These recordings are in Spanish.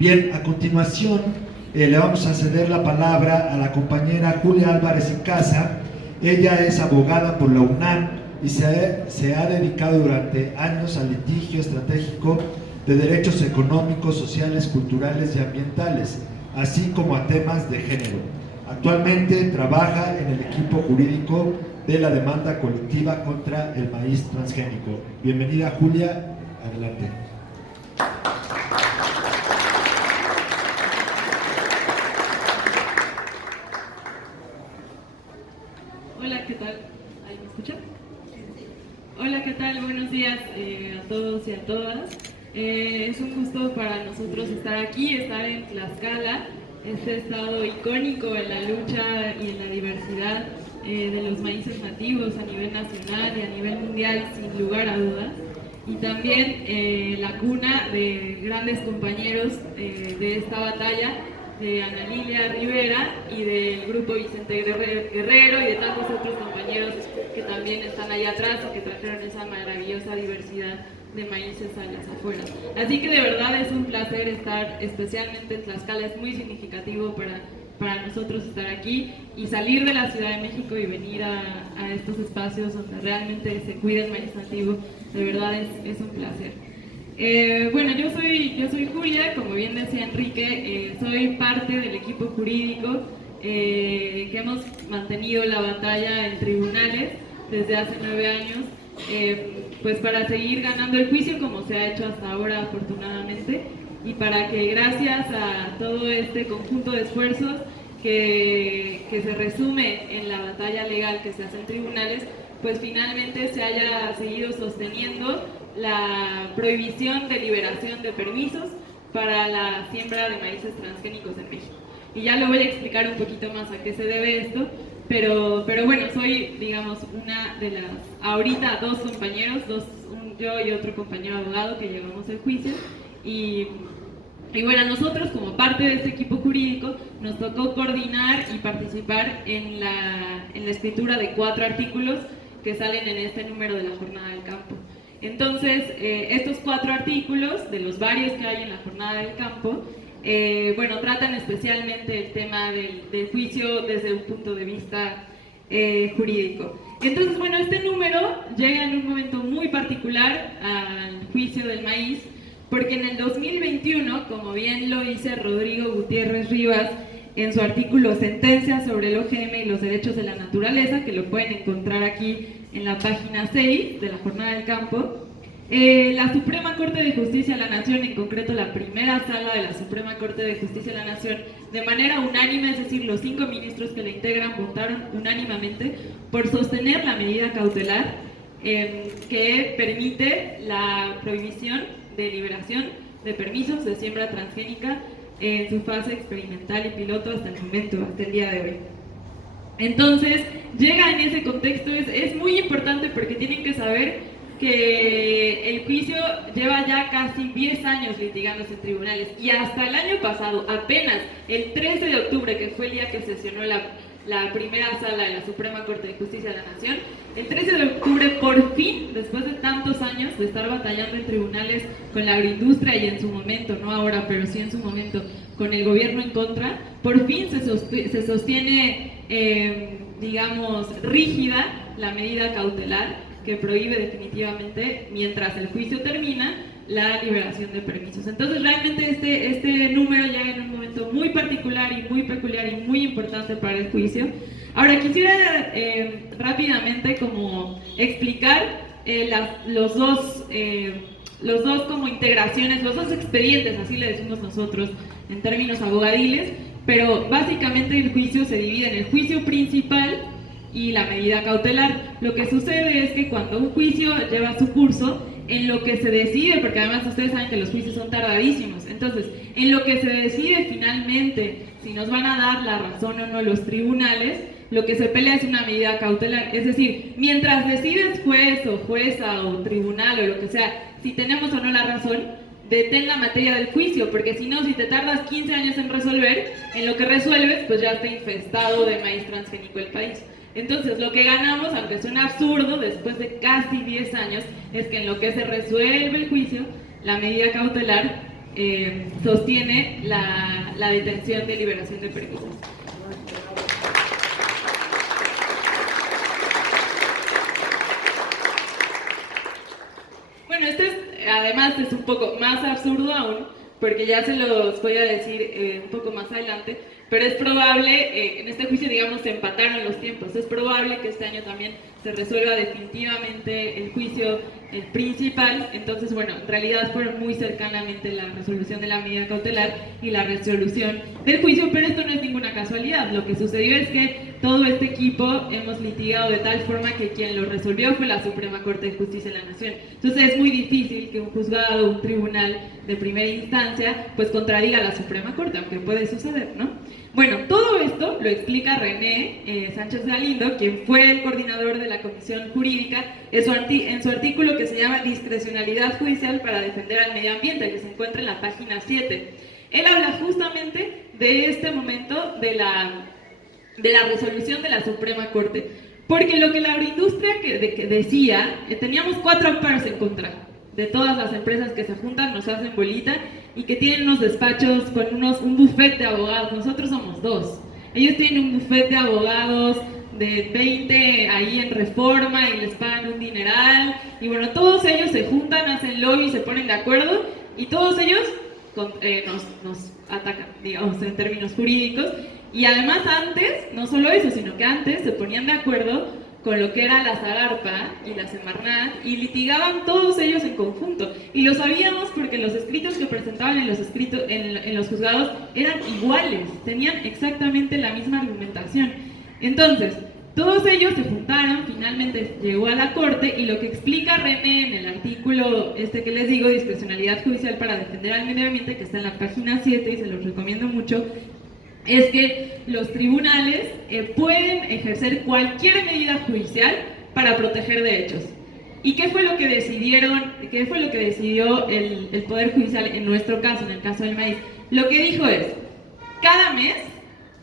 Bien, a continuación le vamos a ceder la palabra a la compañera Julia Álvarez y Casa. Ella es abogada por la UNAM y se ha dedicado durante años al litigio estratégico de derechos económicos, sociales, culturales y ambientales, así como a temas de género. Actualmente trabaja en el equipo jurídico de la demanda colectiva contra el maíz transgénico. Bienvenida, Julia, adelante. Hola, ¿qué tal? ¿Ahí me escuchan? Hola, ¿qué tal? Buenos días a todos y a todas. Es un gusto para nosotros estar aquí, estar en Tlaxcala, este estado icónico en la lucha y en la diversidad de los maíces nativos a nivel nacional y a nivel mundial, sin lugar a dudas. Y también la cuna de grandes compañeros de esta batalla, de Ana Lilia Rivera y del grupo Vicente Guerrero y de tantos otros compañeros que también están allá atrás y que trajeron esa maravillosa diversidad de maíces a las afueras. Así que de verdad es un placer estar especialmente en Tlaxcala, es muy significativo para nosotros estar aquí y salir de la Ciudad de México y venir a estos espacios donde realmente se cuida el maíz nativo, de verdad es un placer. Bueno, yo soy Julia, como bien decía Enrique, soy parte del equipo jurídico que hemos mantenido la batalla en tribunales desde hace 9 años, pues para seguir ganando el juicio como se ha hecho hasta ahora afortunadamente, y para que gracias a todo este conjunto de esfuerzos que se resume en la batalla legal que se hace en tribunales, pues finalmente se haya seguido sosteniendo la prohibición de liberación de permisos para la siembra de maíces transgénicos en México. Y ya lo voy a explicar un poquito más a qué se debe esto, pero bueno, soy, digamos, una de las, ahorita dos compañeros, yo y otro compañero abogado que llevamos el juicio, y bueno, nosotros como parte de este equipo jurídico nos tocó coordinar y participar en la escritura de 4 artículos que salen en este número de la Jornada del Campo. Entonces, estos 4 artículos, de los varios que hay en la Jornada del Campo, bueno, tratan especialmente el tema del juicio desde un punto de vista jurídico. Entonces, bueno, este número llega en un momento muy particular al juicio del maíz, porque en el 2021, como bien lo dice Rodrigo Gutiérrez Rivas en su artículo Sentencia sobre el OGM y los derechos de la naturaleza, que lo pueden encontrar aquí en la página 6 de la Jornada del Campo, la Suprema Corte de Justicia de la Nación, en concreto la primera sala de la Suprema Corte de Justicia de la Nación, de manera unánime, es decir, los 5 ministros que la integran votaron unánimemente por sostener la medida cautelar que permite la prohibición de liberación de permisos de siembra transgénica en su fase experimental y piloto hasta el momento, hasta el día de hoy. Entonces, llega en ese contexto, es muy importante porque tienen que saber que el juicio lleva ya casi 10 años litigándose en tribunales y hasta el año pasado, apenas el 13 de octubre, que fue el día que sesionó la primera sala de la Suprema Corte de Justicia de la Nación, el 13 de octubre, por fin, después de tantos años de estar batallando en tribunales con la agroindustria y en su momento, no ahora, pero sí en su momento, con el gobierno en contra, por fin se sostiene, digamos, rígida la medida cautelar que prohíbe definitivamente, mientras el juicio termina, la liberación de permisos. Entonces, realmente este número llega en un momento muy particular y muy peculiar y muy importante para el juicio. Ahora, quisiera rápidamente como explicar los dos como integraciones, los dos expedientes, así le decimos nosotros en términos abogadiles, pero básicamente el juicio se divide en el juicio principal y la medida cautelar. Lo que sucede es que cuando un juicio lleva su curso, en lo que se decide, porque además ustedes saben que los juicios son tardadísimos, entonces, en lo que se decide finalmente si nos van a dar la razón o no los tribunales, lo que se pelea es una medida cautelar, es decir, mientras decides juez o jueza o tribunal o lo que sea, si tenemos o no la razón, detén la materia del juicio, porque si no, si te tardas 15 años en resolver, en lo que resuelves, pues ya está infestado de maíz transgénico el país. Entonces, lo que ganamos, aunque suena absurdo, después de casi 10 años, es que en lo que se resuelve el juicio, la medida cautelar sostiene la detención de liberación de permisos. Bueno, además es un poco más absurdo aún, porque ya se los voy a decir un poco más adelante, pero es probable, en este juicio, digamos, se empataron los tiempos, es probable que este año también se resuelva definitivamente el juicio principal. Entonces, bueno, en realidad fueron muy cercanamente la resolución de la medida cautelar y la resolución del juicio, pero esto no es ninguna casualidad. Lo que sucedió es que todo este equipo hemos litigado de tal forma que quien lo resolvió fue la Suprema Corte de Justicia de la Nación. Entonces es muy difícil que un juzgado, un tribunal de primera instancia, pues contradiga a la Suprema Corte, aunque puede suceder, ¿no? Bueno, todo esto lo explica René Sánchez Galindo, quien fue el coordinador de la Comisión Jurídica, en su artículo que se llama Discrecionalidad Judicial para defender al medio ambiente, que se encuentra en la página 7. Él habla justamente de este momento de la resolución de la Suprema Corte, porque lo que la agroindustria que decía, teníamos 4 amparos en contra de todas las empresas que se juntan, nos hacen bolita y que tienen unos despachos con un buffet de abogados. Nosotros somos 2. Ellos tienen un buffet de abogados de 20 ahí en Reforma y les pagan un dineral, y bueno, todos ellos se juntan, hacen lobby, se ponen de acuerdo y todos ellos nos atacan, digamos, en términos jurídicos. Y además antes, no solo eso, sino que antes se ponían de acuerdo con lo que era la Zagarpa y la Semarnat, y litigaban todos ellos en conjunto. Y lo sabíamos porque los escritos que presentaban en los juzgados eran iguales, tenían exactamente la misma argumentación. Entonces, todos ellos se juntaron, finalmente llegó a la Corte, y lo que explica René en el artículo que les digo, Discrecionalidad Judicial para defender al medio ambiente, que está en la página 7 y se los recomiendo mucho, es que los tribunales pueden ejercer cualquier medida judicial para proteger derechos. ¿Y qué fue lo que decidió el Poder Judicial en nuestro caso, en el caso del maíz? Lo que dijo es, cada mes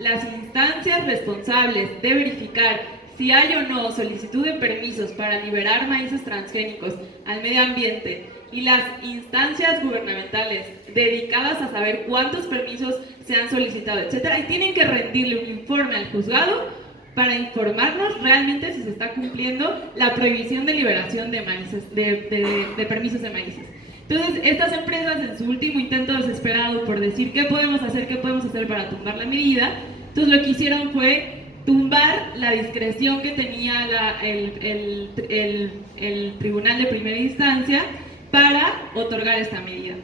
las instancias responsables de verificar si hay o no solicitud de permisos para liberar maíces transgénicos al medio ambiente y las instancias gubernamentales dedicadas a saber cuántos permisos se han solicitado, etcétera, y tienen que rendirle un informe al juzgado para informarnos realmente si se está cumpliendo la prohibición de liberación de maíces, de permisos de maíces. Entonces, estas empresas, en su último intento desesperado por decir qué podemos hacer para tumbar la medida, entonces lo que hicieron fue tumbar la discreción que tenía el tribunal de primera instancia para otorgar esta medida.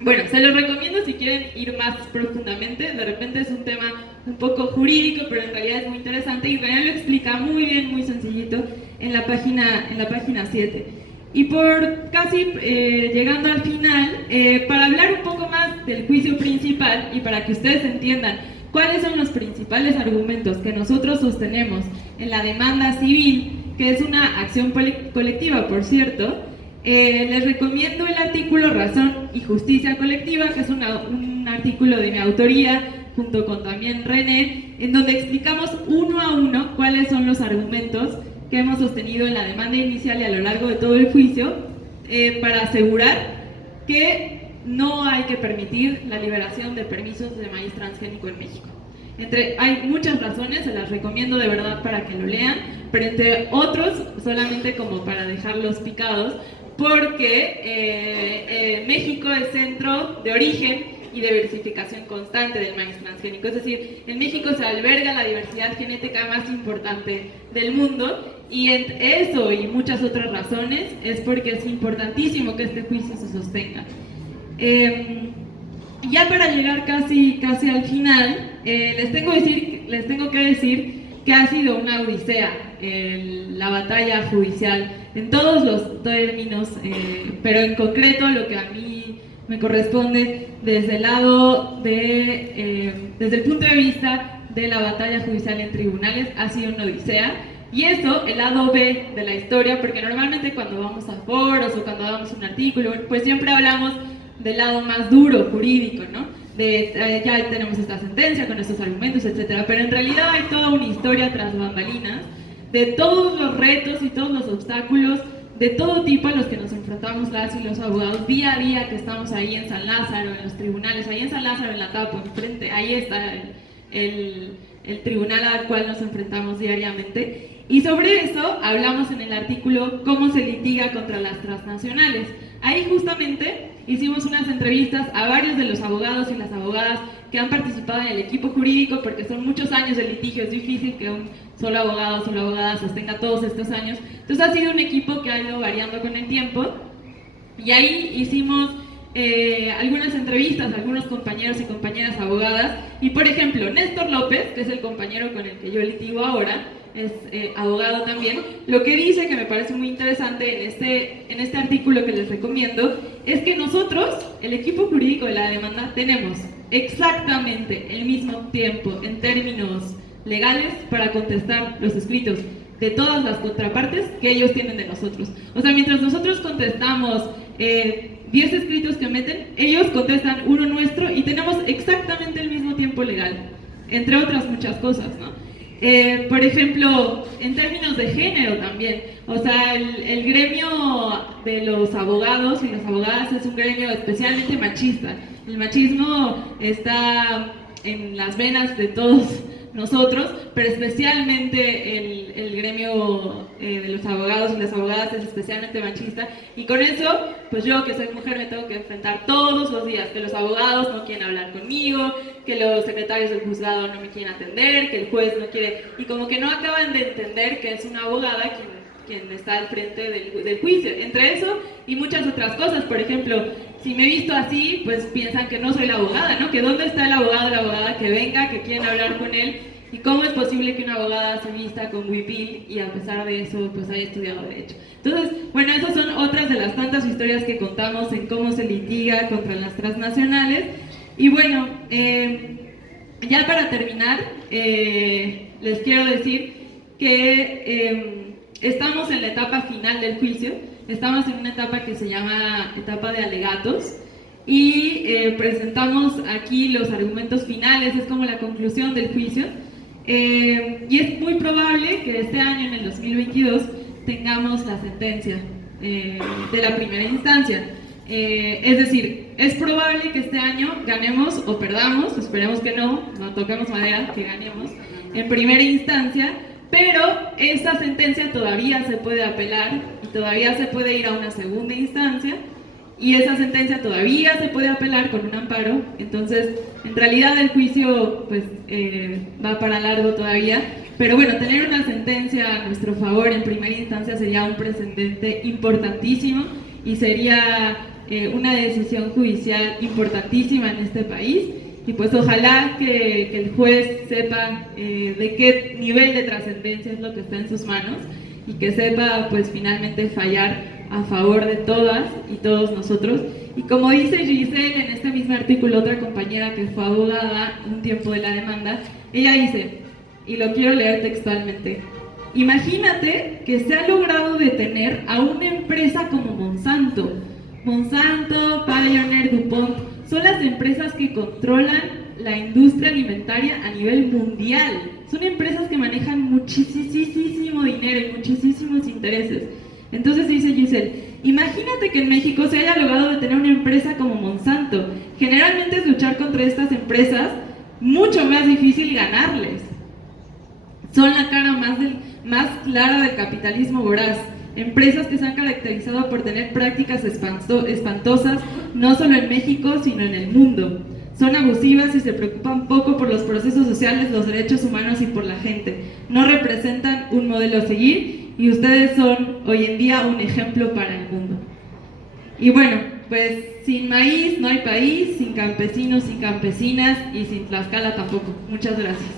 Bueno, se los recomiendo si quieren ir más profundamente. De repente es un tema un poco jurídico, pero en realidad es muy interesante, y René lo explica muy bien, muy sencillito en la página 7. Y por casi llegando al final, para hablar un poco más del juicio principal y para que ustedes entiendan cuáles son los principales argumentos que nosotros sostenemos en la demanda civil, que es una acción colectiva, por cierto, les recomiendo el artículo Razón y Justicia Colectiva, que es un artículo de mi autoría, junto con también René, en donde explicamos uno a uno cuáles son los argumentos que hemos sostenido en la demanda inicial y a lo largo de todo el juicio, para asegurar que no hay que permitir la liberación de permisos de maíz transgénico en México. Hay muchas razones, se las recomiendo de verdad para que lo lean, pero entre otros, solamente como para dejarlos picados, porque México es centro de origen y diversificación constante del maíz transgénico. Es decir, en México se alberga la diversidad genética más importante del mundo, y eso y muchas otras razones es porque es importantísimo que este juicio se sostenga. Ya para llegar casi al final, les tengo que decir que ha sido una odisea la batalla judicial en todos los términos, pero en concreto lo que a mí me corresponde desde el punto de vista de la batalla judicial en tribunales, ha sido una odisea. Y eso, el lado B de la historia, porque normalmente cuando vamos a foros o cuando damos un artículo, pues siempre hablamos del lado más duro, jurídico, ¿no? Ya tenemos esta sentencia con estos argumentos, etcétera. Pero en realidad hay toda una historia tras bambalinas de todos los retos y todos los obstáculos de todo tipo a los que nos enfrentamos las y los abogados día a día, que estamos ahí en San Lázaro, en los tribunales, ahí en San Lázaro, en la Tapo, enfrente, ahí está el tribunal al cual nos enfrentamos diariamente. Y sobre eso hablamos en el artículo Cómo se litiga contra las transnacionales. Ahí justamente hicimos unas entrevistas a varios de los abogados y las abogadas que han participado en el equipo jurídico, porque son muchos años de litigio, es difícil que un solo abogado o solo abogada sostenga todos estos años. Entonces ha sido un equipo que ha ido variando con el tiempo, y ahí hicimos algunas entrevistas a algunos compañeros y compañeras abogadas. Y por ejemplo, Néstor López, que es el compañero con el que yo litigo ahora, es abogado también, lo que dice, que me parece muy interesante en este artículo que les recomiendo, es que nosotros, el equipo jurídico de la demanda, tenemos exactamente el mismo tiempo en términos legales para contestar los escritos de todas las contrapartes que ellos tienen de nosotros. O sea, mientras nosotros contestamos 10 escritos que meten, ellos contestan uno nuestro y tenemos exactamente el mismo tiempo legal, entre otras muchas cosas, ¿no? Por ejemplo, en términos de género también, o sea, el gremio de los abogados y las abogadas es un gremio especialmente machista. El machismo está en las venas de todos nosotros, pero especialmente el gremio de los abogados y las abogadas es especialmente machista, y con eso, pues yo que soy mujer me tengo que enfrentar todos los días, que los abogados no quieren hablar conmigo, que los secretarios del juzgado no me quieren atender, que el juez no quiere, y como que no acaban de entender que es una abogada quien está al frente del juicio. Entre eso y muchas otras cosas, por ejemplo, si me he visto así, pues piensan que no soy la abogada, ¿no? Que dónde está el abogado o la abogada que venga, que quieren hablar con él, y cómo es posible que una abogada se vista con huipil y a pesar de eso, pues haya estudiado Derecho. Entonces, bueno, esas son otras de las tantas historias que contamos en cómo se litiga contra las transnacionales. Y bueno, ya para terminar, les quiero decir que estamos en la etapa final del juicio. Estamos en una etapa que se llama etapa de alegatos, y presentamos aquí los argumentos finales, es como la conclusión del juicio, y es muy probable que este año, en el 2022, tengamos la sentencia de la primera instancia. Es decir, es probable que este año ganemos o perdamos, esperemos que no toquemos madera, que ganemos en primera instancia, pero esta sentencia todavía se puede apelar y todavía se puede ir a una segunda instancia, y esa sentencia todavía se puede apelar con un amparo. Entonces, en realidad el juicio pues va para largo todavía, pero bueno, tener una sentencia a nuestro favor en primera instancia sería un precedente importantísimo y sería una decisión judicial importantísima en este país. Y pues ojalá que el juez sepa de qué nivel de trascendencia es lo que está en sus manos, y que sepa pues finalmente fallar a favor de todas y todos nosotros. Y como dice Giselle en este mismo artículo, otra compañera que fue abogada un tiempo de la demanda, ella dice, y lo quiero leer textualmente: imagínate que se ha logrado detener a una empresa como Monsanto, Pioneer, DuPont, son las empresas que controlan la industria alimentaria a nivel mundial. Son empresas que manejan muchísimo dinero y muchísimos intereses. Entonces dice Giselle, imagínate que en México se haya logrado detener una empresa como Monsanto. Generalmente es luchar contra estas empresas mucho más difícil y ganarles. Son la cara más clara del capitalismo voraz. Empresas que se han caracterizado por tener prácticas espantosas, no solo en México, sino en el mundo. Son abusivas y se preocupan poco por los procesos sociales, los derechos humanos y por la gente. No representan un modelo a seguir, y ustedes son hoy en día un ejemplo para el mundo. Y bueno, pues sin maíz no hay país, sin campesinos y campesinas, y sin Tlaxcala tampoco. Muchas gracias.